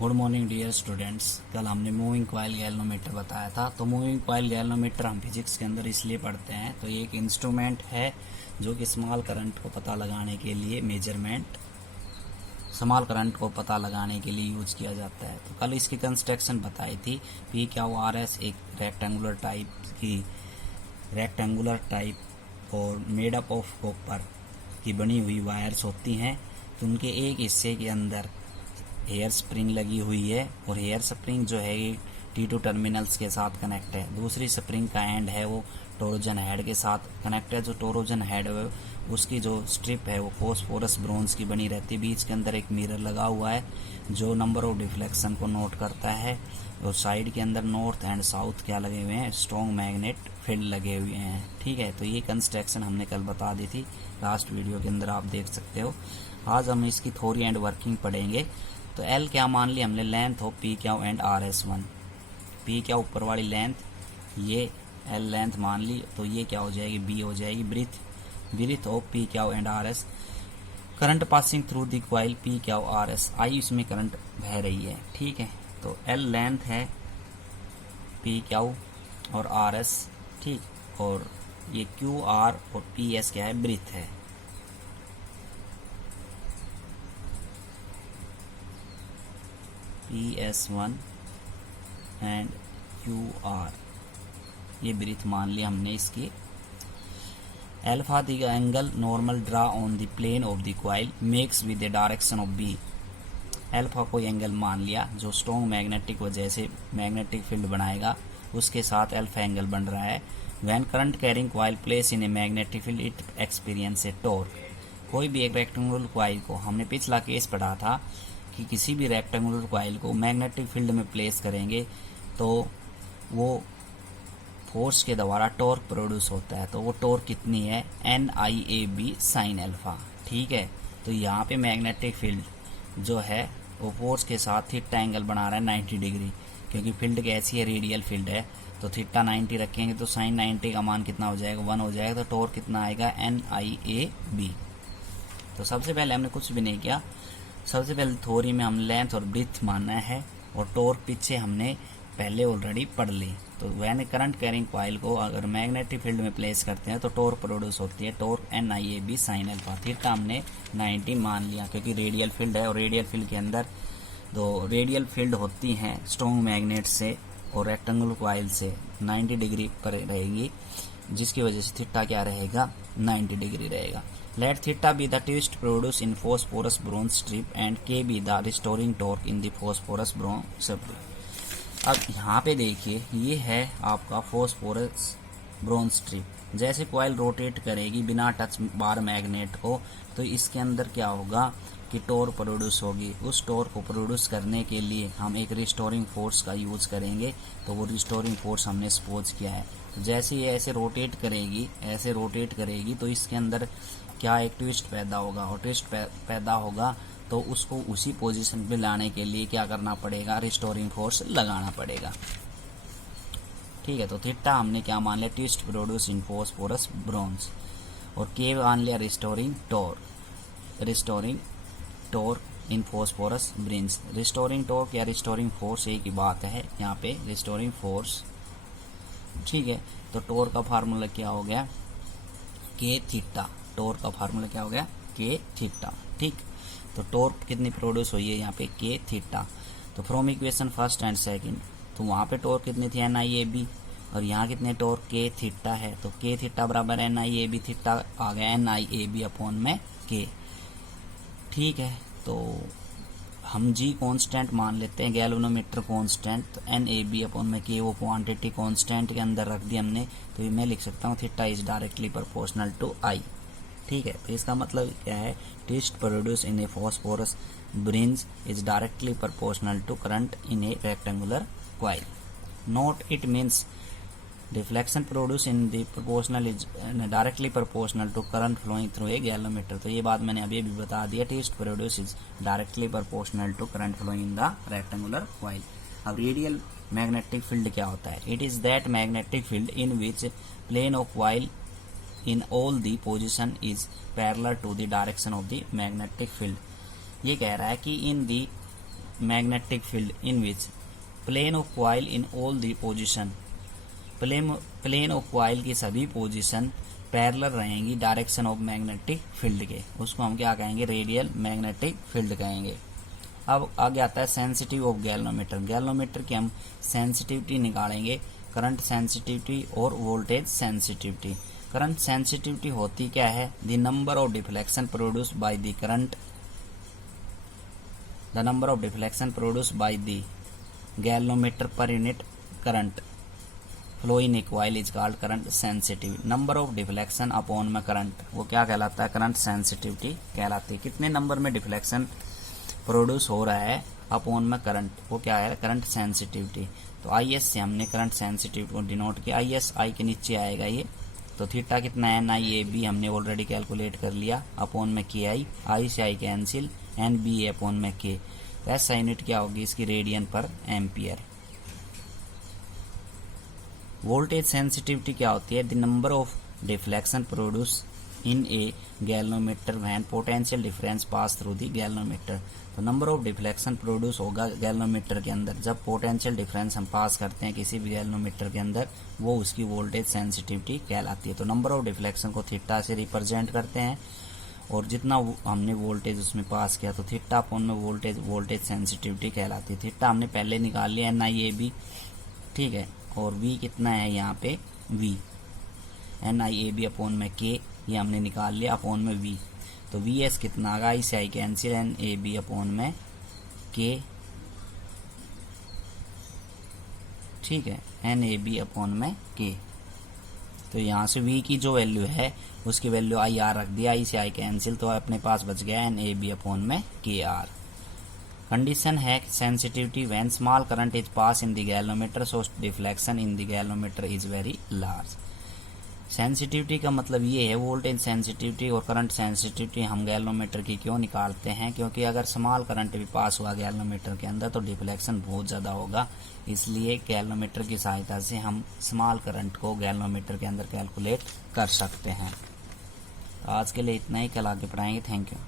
Good morning dear students. कल हमने moving coil galvanometer बताया था। तो मूविंग कॉइल गैल्वेनोमीटर हम फिजिक्स के अंदर इसलिए पढ़ते हैं, तो ये एक इंस्ट्रूमेंट है जो कि स्मॉल करंट को पता लगाने के लिए स्मॉल करंट को पता लगाने के लिए यूज किया जाता है। तो कल इसकी कंस्ट्रक्शन बताई थी। PQRS एक रेक्टेंगुलर टाइप और मेड अप ऑफ कॉपर की बनी हुई वायर्स होती हैं। तो उनके एक हिस्से के अंदर हेयर स्प्रिंग लगी हुई है और हेयर स्प्रिंग जो है ये T2 टर्मिनल्स के साथ कनेक्ट है। दूसरी स्प्रिंग का एंड है वो टोरोजन हेड के साथ कनेक्ट है। जो टोरोजन हेड है उसकी जो स्ट्रिप है वो फॉस्फोरस ब्रोंज की बनी रहती है। बीच के अंदर एक मिरर लगा हुआ है जो नंबर ऑफ डिफ्लेक्शन को नोट करता है। और साइड के अंदर नॉर्थ एंड साउथ क्या लगे हुए हैं, स्ट्रॉन्ग मैग्नेट फील्ड लगे हुए हैं। ठीक है, तो ये कंस्ट्रक्शन हमने कल बता दी थी, लास्ट वीडियो के अंदर आप देख सकते हो। आज हम इसकी थ्योरी एंड वर्किंग पढ़ेंगे। तो L क्या मान ली हमने, length of PQ and RS1। P क्या ऊपर वाली लेंथ, ये L लेंथ मान ली, तो ये क्या हो जाएगी, B हो जाएगी breadth of PQ and RS। Current passing through the coil PQRS, I इसमें करंट बह रही है। ठीक है, तो L लेंथ है PQ और RS, ठीक, और ये QR और PS क्या है, ब्रीथ है। PS1 एंड QR, ये ब्रीथ मान लिया हमने इसकी। Alpha the angle normal draw on the plane of the coil makes with the direction of B। Alpha को एंगल मान लिया जो स्ट्रॉन्ग मैग्नेटिक वजह से मैग्नेटिक फील्ड बनाएगा, उसके साथ अल्फा एंगल बन रहा है। When current carrying coil place in a magnetic field it experience A torque. कोई भी एक रेक्टेंगुलर कॉइल को, हमने पिछला केस पढ़ा था कि किसी भी रेक्टेंगुलर कॉइल को मैग्नेटिक फील्ड में प्लेस करेंगे तो वो फोर्स के द्वारा टॉर्क प्रोड्यूस होता है। तो वो टॉर्क कितनी है, NIAB साइन अल्फा। ठीक है, तो यहाँ पे मैग्नेटिक फील्ड जो है वो फोर्स के साथ थीटा एंगल बना रहा है 90 डिग्री, क्योंकि फील्ड कैसी है, रेडियल फील्ड है। तो थीटा 90 रखेंगे तो साइन 90 का मान कितना हो जाएगा, 1 हो जाएगा। तो टॉर्क कितना आएगा, NIAB। तो सबसे पहले हमने कुछ भी नहीं किया, सबसे पहले थ्योरी में हम लेंथ और ब्रीथ मानना है और टॉर्क पीछे हमने पहले ऑलरेडी पढ़ ली। तो वैन करंट कैरिंग कॉइल को अगर मैग्नेटिक फील्ड में प्लेस करते हैं तो टॉर्क प्रोड्यूस होती है, torque NIAB sine alpha. Theta हमने 90 मान लिया क्योंकि रेडियल फील्ड है, और रेडियल फील्ड के अंदर दो रेडियल फील्ड होती हैं स्ट्रॉन्ग मैग्नेट से और रेक्टेंगुलर कॉइल से 90 डिग्री पर रहेगी, जिसकी वजह से थीटा क्या रहेगा, 90 डिग्री रहेगा। Let theta be the twist produced in phosphorus bronze strip and K be the restoring torque in the phosphorus bronze strip। अब यहाँ पे देखिए, ये है आपका phosphorus bronze strip। जैसे कॉइल रोटेट करेगी बिना टच बार मैग्नेट को, तो इसके अंदर क्या होगा कि टॉर्क प्रोड्यूस होगी। उस टॉर्क को प्रोड्यूस करने के लिए हम एक रिस्टोरिंग फोर्स का यूज करेंगे। तो वो रिस्टोरिंग फोर्स हमने सपोज किया है। तो जैसे ये ऐसे रोटेट करेगी तो इसके अंदर क्या एक ट्विस्ट पैदा होगा, और ट्विस्ट पैदा होगा तो उसको उसी पोजीशन पे लाने के लिए क्या करना पड़ेगा, रिस्टोरिंग फोर्स लगाना पड़ेगा। ठीक है, तो थीटा हमने क्या मान लिया, twist produce in phosphorus bronze, और के मान लिया restoring torque in phosphorus bronze. Restoring torque या रिस्टोरिंग फोर्स एक ही बात है यहाँ पे, रिस्टोरिंग फोर्स। ठीक है, तो टॉर्क का फार्मूला क्या हो गया, के थीटा। टॉर्क का फार्मूला क्या हो गया, के थीटा। ठीक, तो टॉर्क कितनी प्रोड्यूस हुई है यहाँ पे, के थीटा। तो from equation first and second, तो वहाँ पे टॉर्क कितनी थी, NIAB, और यहाँ कितने टॉर्क, के थीटा है। तो के थीटा बराबर NIAB, थीटा आ गया NIAB अपॉन में के। ठीक है, तो हम G कांस्टेंट मान लेते हैं, गैल्वेनोमीटर कांस्टेंट। तो NAB अपॉन में के वो क्वांटिटी कांस्टेंट के अंदर रख दी हमने, तो ये मैं लिख सकता हूँ theta is directly proportional to I। ठीक है, तो इसका मतलब क्या है, twist produce in a phosphorus bronze is directly proportional to current in a rectangular coil. Note it means deflection produce in the proportional is directly proportional to current flowing through a galvanometer. तो ये बात मैंने अभी भी बता दिया, twist produce is directly proportional to current flowing in the rectangular coil. अब radial magnetic field क्या होता है, it is that magnetic field in which plane of coil in all the position is parallel to the direction of the magnetic field। ये कह रहा है कि in the magnetic field in which plane of coil in all the position, plane of coil की सभी position parallel रहेंगी direction of magnetic field के, उसको हम क्या कहेंगे, रेडियल मैग्नेटिक फील्ड कहेंगे। अब आगे आता है सेंसिटिव ऑफ गैल्वेनोमीटर। गैल्वेनोमीटर की हम सेंसिटिविटी निकालेंगे, करंट सेंसिटिविटी और वोल्टेज सेंसिटिविटी। करंट सेंसिटिविटी होती क्या है, the number of deflection produce by the current, the number of deflection produce by the galvanometer per unit current flow in A coil is called current sensitive. Number of deflection upon में current, वो क्या कहलाता है, current sensitivity कहलाती है। कितने number में deflection produce हो रहा है अपॉन में करंट, वो क्या है, करंट सेंसिटिविटी। तो आई एस से हमने करंट सेंसिटिविटी को डिनोट किया, आई एस आई के नीचे आएगा ये, तो थीटा कितना है, NIAB हमने ऑलरेडी कैलकुलेट कर लिया, अपॉन में KI, आई से आई कैंसिल, NB अपॉन में K। तो ऐसा यूनिट क्या होगी इसकी, रेडियन पर एम्पियर। वोल्टेज सेंसिटिविटी क्या होती है, the number of deflection produce in A galvanometer when potential difference pass through the galvanometer. तो नंबर ऑफ डिफ्लेक्शन प्रोड्यूस होगा गैल्वेनोमीटर के अंदर जब पोटेंशियल डिफरेंस हम पास करते हैं किसी भी गैल्वेनोमीटर के अंदर, वो उसकी वोल्टेज सेंसिटिविटी कहलाती है। तो नंबर ऑफ डिफ्लेक्शन को थीटा से रिप्रेजेंट करते हैं, और जितना हमने वोल्टेज उसमें पास किया तो थीटा अपॉन में वोल्टेज सेंसिटिविटी कहलाती है। थीटा हमने पहले निकाल लिया, NIAB, ठीक है, और V कितना है यहाँ पे, V, NIAB अपॉन में K, ये हमने निकाल लिया, अपॉन में V। तो VS कितना आगा, आई से आई कैंसिल, NAB अपॉन में K, ठीक है, NAB अपॉन में K। तो यहाँ से V की जो वैल्यू है उसकी वैल्यू IR रख दिया, आई से आई कैंसिल, तो अपने पास बच गया NAB अपॉन में KR। कंडीशन है sensitivity when small current is pass in the galvanometer so deflection in the galvanometer is very large. Sensitivity का मतलब ये है, वोल्टेज सेंसिटिविटी और करंट सेंसिटिविटी हम गैल्वेनोमीटर की क्यों निकालते हैं, क्योंकि अगर स्मॉल करंट भी पास हुआ गैल्वेनोमीटर के अंदर तो डिफ्लेक्शन बहुत ज़्यादा होगा, इसलिए गैल्वेनोमीटर की सहायता से हम स्मॉल करंट को गैल्वेनोमीटर के अंदर कैलकुलेट कर सकते हैं। तो आज के लिए इतना ही, कल आगे पढ़ाएंगे। Thank you.